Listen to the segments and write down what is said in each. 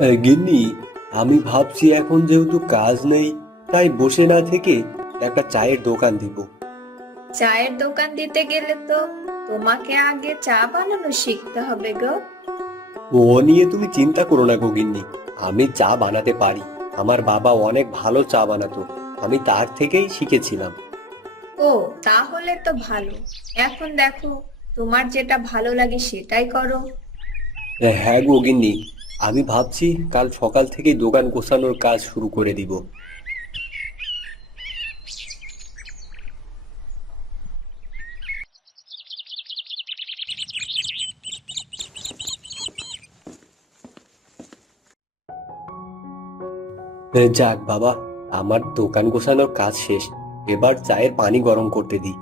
গিন্নি, আমি ভাবছি এখন যেহেতু কাজ নেই, তাই বসে না থেকে একটা চায়ের দোকান দিব। চায়ের দোকান দিতে গেলে তো তোমাকে আগে চা বানানো শিখতে হবে গো। ও নিয়ে তুমি চিন্তা করো না গো গিন্নি, আমি চা বানাতে পারি। আমার বাবা অনেক ভালো চা বানাতো, আমি তার থেকেই শিখেছিলাম। ও, তাহলে তো ভালো। এখন দেখো, তোমার যেটা ভালো লাগে সেটাই করো। হ্যাঁ গো গিন্নি, আমি ভাবছি কাল সকাল থেকেই দোকান গোছানোর কাজ শুরু করে দিব। যাক বাবা, আমার দোকান গোছানোর কাজ শেষ। এবার চায়ের পানি গরম করতে দিই।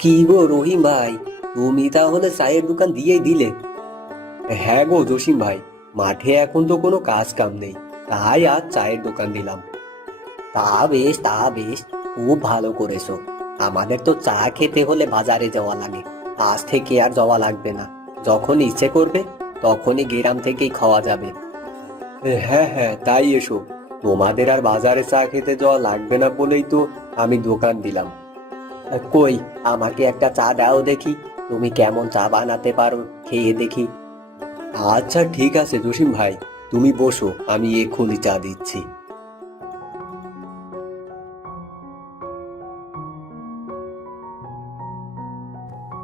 কি গো রহিম ভাই, তুমি তাহলে চায়ের দোকান দিয়েই দিলে? হ্যাঁ গো জসিম ভাই, মাঠে এখন তো কোনো কাজ কাম নেই, তাই আজ চায়ের দোকান দিলাম। তা বেশ, খুব ভালো করেছো। আমাদের তো চা খেতে হলে বাজারে যাওয়া লাগে, আজ থেকে আর যাওয়া লাগবে না। যখন ইচ্ছে করবে তখনই গ্রাম থেকেই খাওয়া যাবে। হ্যাঁ হ্যাঁ, তাই এসো। তোমাদের আর বাজারে চা খেতে যাওয়া লাগবে না বলেই তো আমি দোকান দিলাম। কই, আমাকে একটা চা দাও দেখি। তুমি কেমন চা বানাতে পারো, খেয়ে দেখি। আচ্ছা ঠিক আছে জসিম ভাই, তুমি বসো, আমি এক্ষুনি চা দিচ্ছি।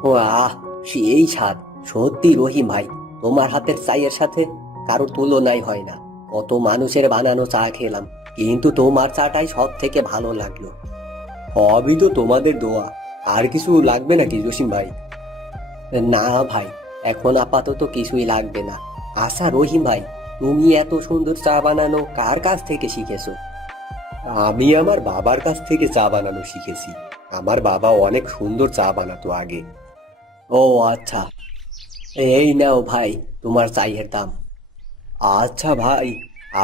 ও আহ, সেই স্বাদ! সত্যি রহিম ভাই, তোমার হাতের চায়ের সাথে কারোর তুলনাই হয় না। কত মানুষের বানানো চা খেলাম, কিন্তু তোমার চাটাই সব থেকে ভালো লাগলো। সবই তো তোমাদের দোয়া। আর কিছু লাগবে নাকি জসিম ভাই? না ভাই, এখন আপাতত কিছুই লাগবে না। আচ্ছা রহিম ভাই, তুমি এত সুন্দর চা বানানো কার কাছ থেকে শিখেছো? আমি আমার বাবার কাছ থেকে চা বানানো শিখেছি। আমার বাবা অনেক সুন্দর চা বানাতো আগে। ও আচ্ছা, এই নাও ভাই তোমার চায়ের দাম। আচ্ছা ভাই,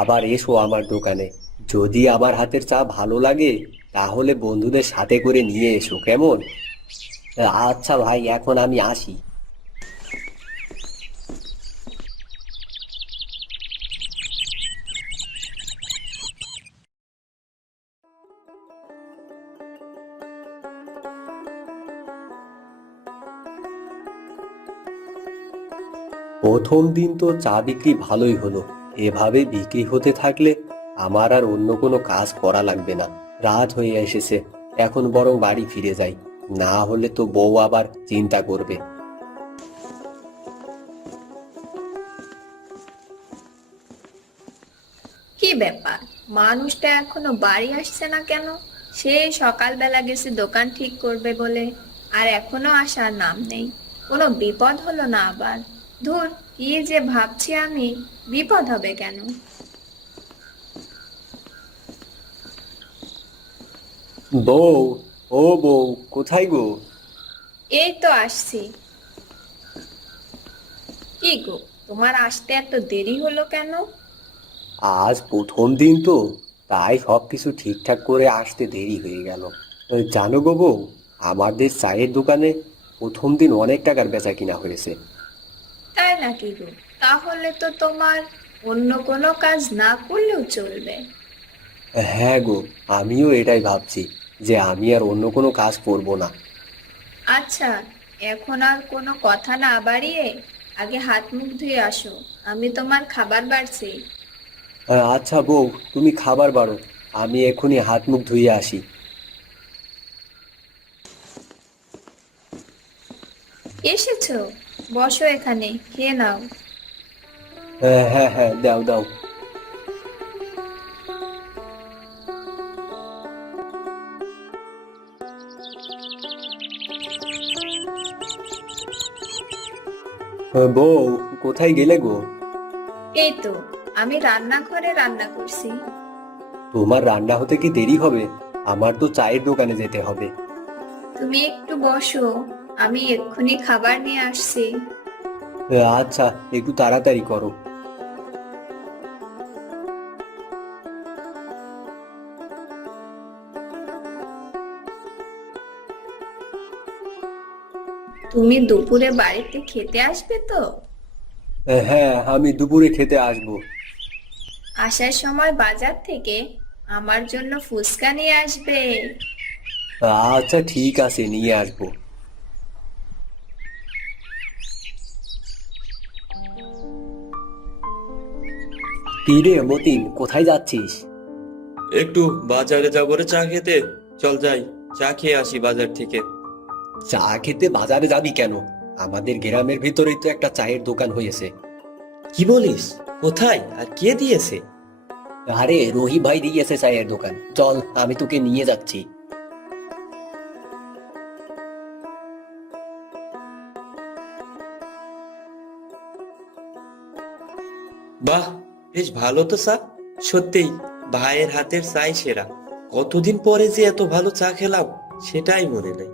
আবার এসো আমার দোকানে। যদি আমার হাতের চা ভালো লাগে তাহলে বন্ধুদের সাথে করে নিয়ে এসো, কেমন? আচ্ছা ভাই, এখন আমি আসি। প্রথম দিন তো চা বিক্রি ভালোই হলো। এভাবে বিক্রি হতে থাকলে আমার আর অন্য কোনো কাজ করা লাগবে না। রাত হয়ে এসেছে, এখন বরং বাড়ি ফিরে যাই, না হলে তো বউ আবার চিন্তা করবে। কি ব্যাপার, মানুষটা এখনো বাড়ি আসছে না কেন? সেই সকালবেলা গেছে দোকান ঠিক করবে বলে, আর এখনো আসার নাম নেই। কোনো বিপদ হলো না আবার? ধুর, কি যে ভাবছি আমি, বিপদ হবে কেন? বউ, ও বউ, কোথায় গো? এই তো আসছি। কি গো, তোমার আসতে এত দেরি হলো কেন? আজ প্রথম দিন তো, তাই সবকিছু ঠিকঠাক করে আসতে দেরি হয়ে গেল। জানো গো বউ, আমাদের চায়ের দোকানে প্রথম দিন অনেক টাকার বেচা কিনা হয়েছে। তাই নাকি গো? তাহলে তো তোমার অন্য কোনো কাজ না করলেও চলবে। হ্যাঁ গো, আমিও এটাই ভাবছি যে আমি আর অন্য কোনো কাজ করব না। আচ্ছা, এখন আর কোনো কথা না বাড়িয়ে আগে হাত মুখ ধুয়ে আসো। আমি তোমার খাবার বাড়ছি। আচ্ছা বউ, তুমি খাবার বাড়ো, আমি এখনই হাত মুখ ধুয়ে আসি। এসেছো? বসো, এখানে খেয়ে নাও। হ্যাঁ হ্যাঁ হ্যাঁ, দাও দাও। বউ, কোথায় গেলে গো? এই তো, আমি রান্নাঘরে রান্না করছি। তোমার রান্না হতে কি দেরি হবে? আমার তো চায়ের দোকানে যেতে হবে। তুমি একটু বসো, আমি এক্ষুনি খাবার নিয়ে আসছি। আচ্ছা, একটু তাড়াতাড়ি করো। তুমি দুপুরে বাড়িতে খেতে আসবে তো? হ্যাঁ, আমি দুপুরে খেতে আসবো। আসার সময় বাজার থেকে আমার জন্য ফুচকা নিয়ে আসবে। আচ্ছা ঠিক আছে, নিয়ে আসবো। কি রে মতিন, কোথায় যাচ্ছিস? একটু বাজারে যাবো রে চা খেতে। চল যাই, চা খেয়ে আসি বাজার থেকে। চা খেতে বাজারে যাবি কেন? আমাদের গ্রামের ভিতরেই তো একটা চায়ের দোকান হয়েছে। কি বলিস? কোথায় আর কে দিয়েছে? আরে রহি ভাই দিয়েছে চায়ের দোকান, চল আমি তোকে নিয়ে যাচ্ছি। বাহ, বেশ ভালো তো চা। সত্যিই ভাইয়ের হাতের চাই সেরা। কতদিন পরে যে এত ভালো চা খেলাম সেটাই মনে নেই।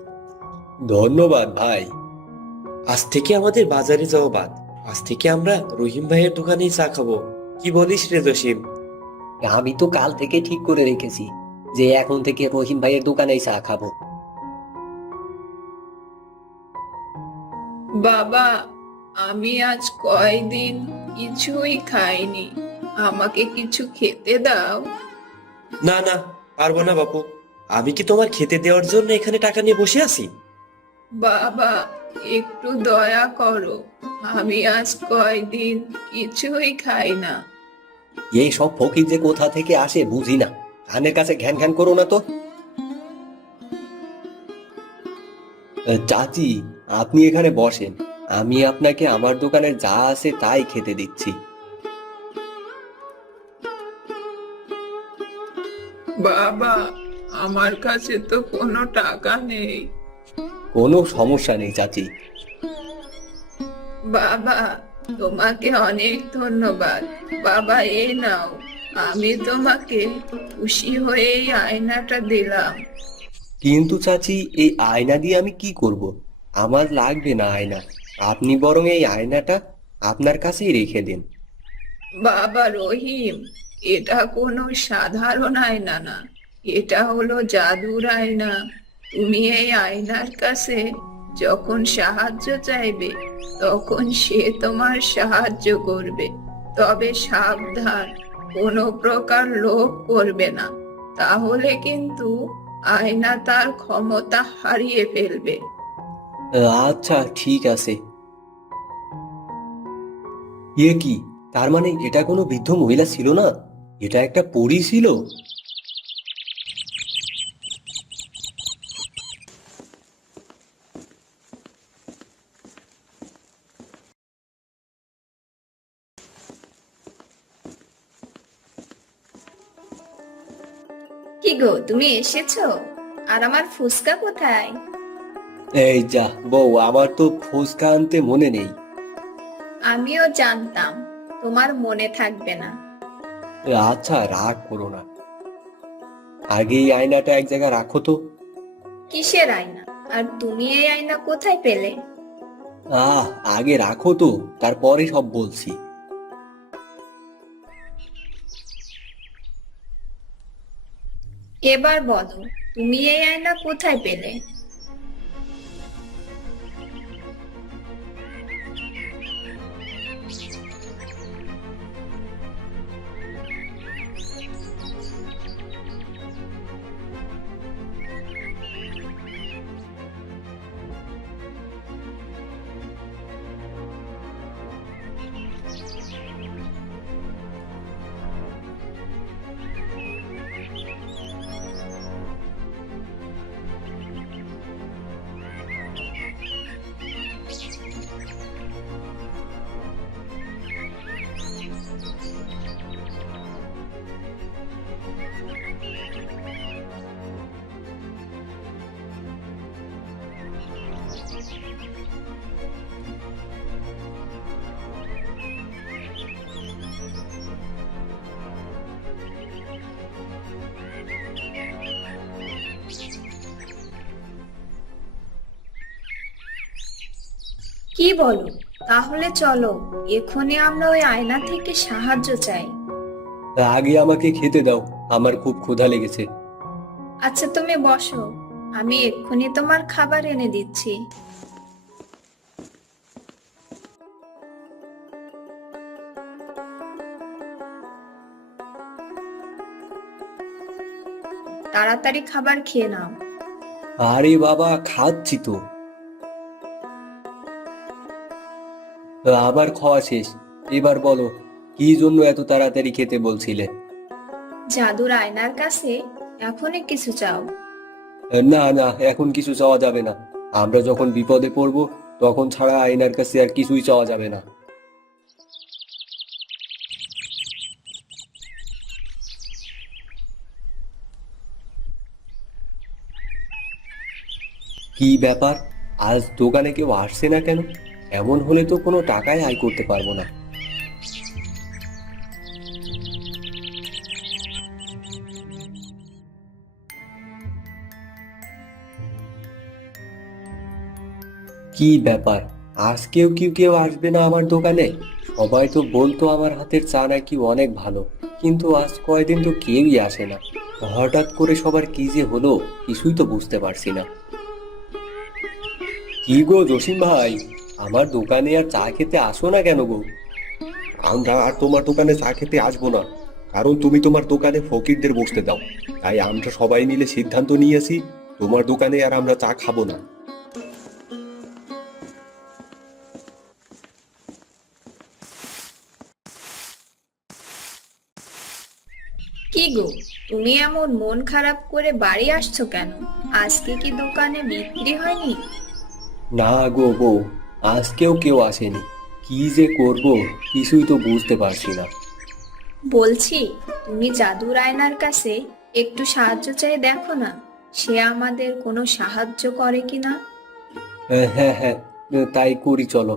ধন্যবাদ ভাই। আজ থেকে আমাদের বাজারে যাওয়া বাদ। আজ থেকে আমরা রহিম ভাইয়ের দোকানেই চা খাবো। কি বলিস রে জসিম? আমি তো কাল থেকে ঠিক করে রেখেছি যে এখন থেকে রহিম ভাইয়ের দোকানেই চা খাবো। বাবা, আমি আজ কয়দিন কিছুই খাইনি, আমাকে কিছু খেতে দাও। না না, পারবো না বাপু। আমি কি তোমার খেতে দেওয়ার জন্য এখানে টাকা নিয়ে বসে আছি? বাবা, একটু দয়া করো, আমি আজ কয়দিন কিছুই খাই না। এই সব ফকির যে কোথা থেকে আসে বুঝি না। কানের কাছে ঘ্যান ঘ্যান করো না তো। চাচি, আপনি এখানে বসেন, আমি আপনাকে আমার দোকানে যা আছে তাই খেতে দিচ্ছি। বাবা, আমার কাছে তো কোনো টাকা নেই। কোনো সমস্যা নেই চাচি। বাবা, তোমাকে অনেক ধন্যবাদ। বাবা, এই নাও, আমি তোমাকে খুশি হয়ে এই আয়নাটা দিলাম। কিন্তু চাচি, এই আয়না দিয়ে আমি কি করব? আমার লাগবে না আয়না। আপনি বরং এই আয়নাটা আপনার কাছেই রেখে দিন। বাবা রহিম, এটা কোনো সাধারণ আয়না না, এটা হলো জাদুর আয়না। তুমি এই আয়নার কাছে যখন সাহায্য চাইবে তখন সে তোমার সাহায্য করবে। তবে সাবধান, কোনো প্রকার লোভ করবে না, তাহলে কিন্তু আয়না তার ক্ষমতা হারিয়ে ফেলবে। আচ্ছা ঠিক আছে। এ কি? তার মানে এটা কোনো বৃদ্ধ মহিলা ছিল না, এটা একটা পরী ছিল। কি গো, তুমি এসেছো? আর আমার ফুসকা কোথায়? এই যা বউ, আমার তো ফুচকা আনতে মনে নেই। আমিও জানতাম তোমার মনে থাকবে না। আচ্ছা রাগ করো না, আগে এই আয়নাটা এক জায়গায় রাখো তো। কিসের আয়না? আর তুমি এই আয়না কোথায় পেলে? আহ, আগে রাখো তো, তারপরে সব বলছি। এবার বলো, তুমি এই আয়না কোথায় পেলে? কি বলো? তাহলে চলো, এখনই আমরা ওই আয়না থেকে সাহায্য চাই। আগে আমাকে খেতে দাও, আমার খুব ক্ষুধা লেগেছে। আচ্ছা তুমি বসো, আমি এক্ষুনি তোমার খাবার এনে দিচ্ছি। তাড়াতাড়ি খাবার খেয়ে নাও। আরে বাবা, খাচ্ছি তো। আবার খাওয়া শেষ। এবার বলো, কি জন্য এত তাড়াতাড়ি খেতে বলছিলে? জাদুর আয়নার কাছে এখনই কিছু চাও? না না, এখন কিছু চাওয়া যাবে না। আমরা যখন বিপদে পড়বো তখন ছাড়া আয়নার কাছে আর কিছুই চাওয়া যাবে না। কি ব্যাপার, আজ দোকানে কেউ আসছে না কেন? এমন হলে তো কোনো টাকাই আয় করতে পারবো না। কি ব্যাপার, আজ কেউ আসবে না আমার দোকানে? সবাই তো বলতো আমার হাতের চা নাকি অনেক ভালো, কিন্তু আজ কয়দিন তো কেউই আসে না। হঠাৎ করে সবার কি যে হলো কিছুই তো বুঝতে পারছি না। কি গো জসিম ভাই, আমার দোকানে আর চা খেতে আসো না কেন গো? আমরা আর তোমার দোকানে চা খেতে আসবো না, কারণ তুমি তোমার দোকানে ফকিরদের বসতে দাও। তাই আমরা সবাই মিলে সিদ্ধান্ত নিয়েছি তোমার দোকানে আর আমরা চা খাবো না। কি গো, তুমি এমন মন খারাপ করে বাড়ি আসছো কেন? আজকে কি দোকানে বিক্রি হয়নি? না গো বউ, আজকেও কেউ আসেনি। কি যে করব কিছুই তো বুঝতে পারছি না। বলছি, তুমি জাদুর আয়নার কাছে একটু সাহায্য চাই, দেখো না সে আমাদের কোনো সাহায্য করে কিনা। হ্যাঁ হ্যাঁ হ্যাঁ, তাই করি চলো।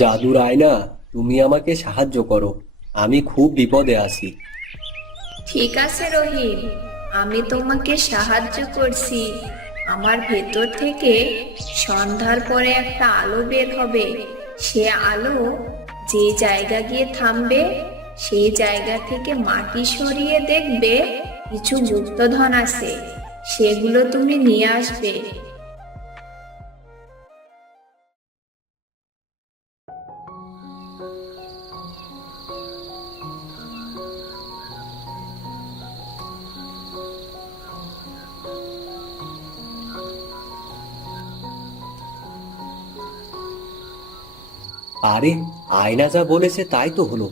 জাদুর আয়না, তুমি আমাকে সাহায্য করো, আমি খুব বিপদে আছি। ঠিক আছে রহিম, আমি তোমাকে সাহায্য করছি। আমার ভেতর থেকে সন্ধ্যার পরে একটা আলো বের হবে। সে আলো যে জায়গা গিয়ে থামবে, সেই জায়গা থেকে মাটি সরিয়ে দেখবে কিছু গুপ্তধন আছে। সেগুলো তুমি নিয়ে আসবে। আরে, আয়না যা বলেছে তাই তো হলো।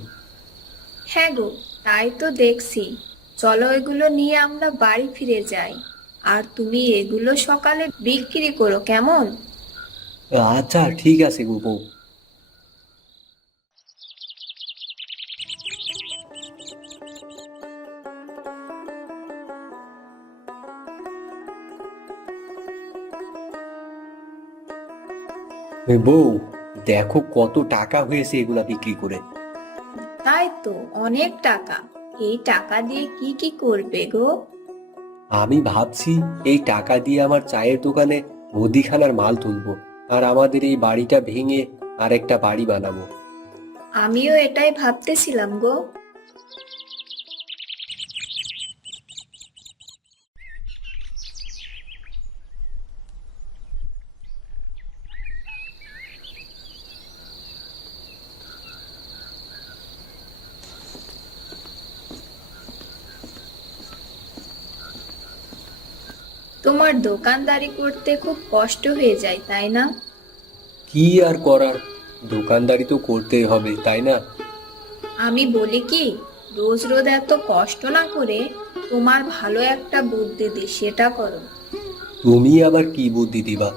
হ্যাঁ গো, তাই তো দেখছি। চলো এগুলো নিয়ে আমরা বাড়ি ফিরে যাই। আর তুমি এগুলো সকালে বিক্রি করো, কেমন? আচ্ছা ঠিক আছে গো বউ। বউ, দেখো কত টাকা হয়েছে এগুলা বিক্রি করে। তাই তো, অনেক টাকা। এই টাকা দিয়ে কি কি করবে গো? আমি ভাবছি এই টাকা দিয়ে আমার চায়ের দোকানে মুদিখানার মাল তুলবো, আর আমাদের এই বাড়িটা ভেঙে আরেকটা বাড়ি বানাবো। আমিও এটাই ভাবতেছিলাম গো। তোমার দোকানদারি করতে খুব কষ্ট হয়ে যায়, তাই না? কি আর করার, দোকানদারি তো করতেই হবে, তাই না? আমি বলি কি, রোজ রোজ এত কষ্ট না করে তোমার ভালো একটা বুদ্ধি দিই, সেটা করো। তুমি আবার কি বুদ্ধি দিবা?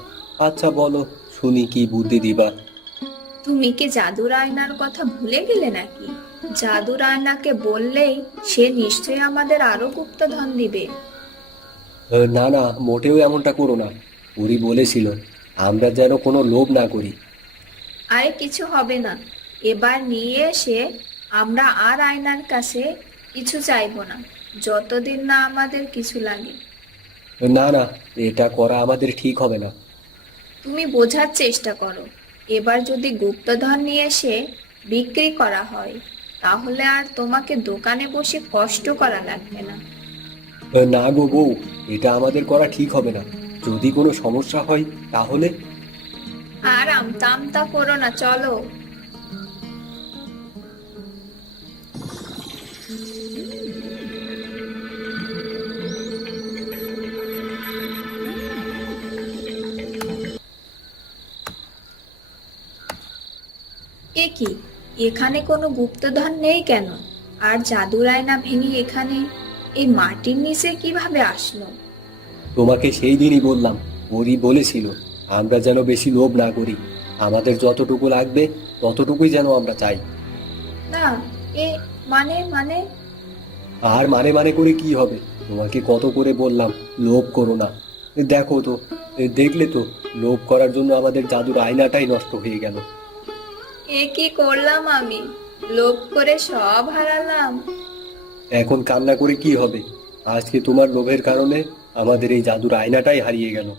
আচ্ছা বলো, শুনি কি বুদ্ধি দিবা। তুমি কি জাদুর আয়নার কথা ভুলে গেলে নাকি? জাদুর আয়নাকে বললেই সে নিশ্চয়ই আমাদের আরো গুপ্তধন দিবে। না না, মোটেও এমনটা করো না। উনি বলেছিল আমরা যেন কোনো লোভ না করি। আরে কিছু হবে না। এবার নিয়ে এসে আমরা আর আয়নার কাছে কিছু চাইবো না, যতদিন না আমাদের কিছু লাগে। না না, এটা করা আমাদের ঠিক হবে না। তুমি বোঝার চেষ্টা করো। এবার যদি গুপ্তধন নিয়ে এসে বিক্রি করা হয়, তাহলে আর তোমাকে দোকানে বসে কষ্ট করা লাগবে না। না গো বউ, এটা আমাদের করা ঠিক হবে না। যদি কোনো সমস্যা হয় তাহলে? আর আমতা আমতা করো না, চলো। এ কি, এখানে কোনো গুপ্তধন নেই কেন? আর জাদুর আয়না ভেঙে এখানে এই মাটির নিচে কিভাবে আসলো? তোমাকে সেই দিনই বললাম, ওরই বলেছিল আমরা যেন বেশি লোভ না করি, আমাদের যতটুকু লাগবে ততটুকুই যেন আমরা চাই। না, এ মানে মানে আর মানে মানে করে কি হবে? তোমাকে কত করে বললাম লোভ করো না। দেখো তো, দেখলে তো, লোভ করার জন্য আমাদের জাদুর আয়নাটাই নষ্ট হয়ে গেল। এ কি করলাম আমি? লোভ করে সব হারালাম। এখন কান্না করে কি হবে? আজকে তোমার লোভের কারণে আমাদের এই জাদুর আয়নাটাই হারিয়ে গেল।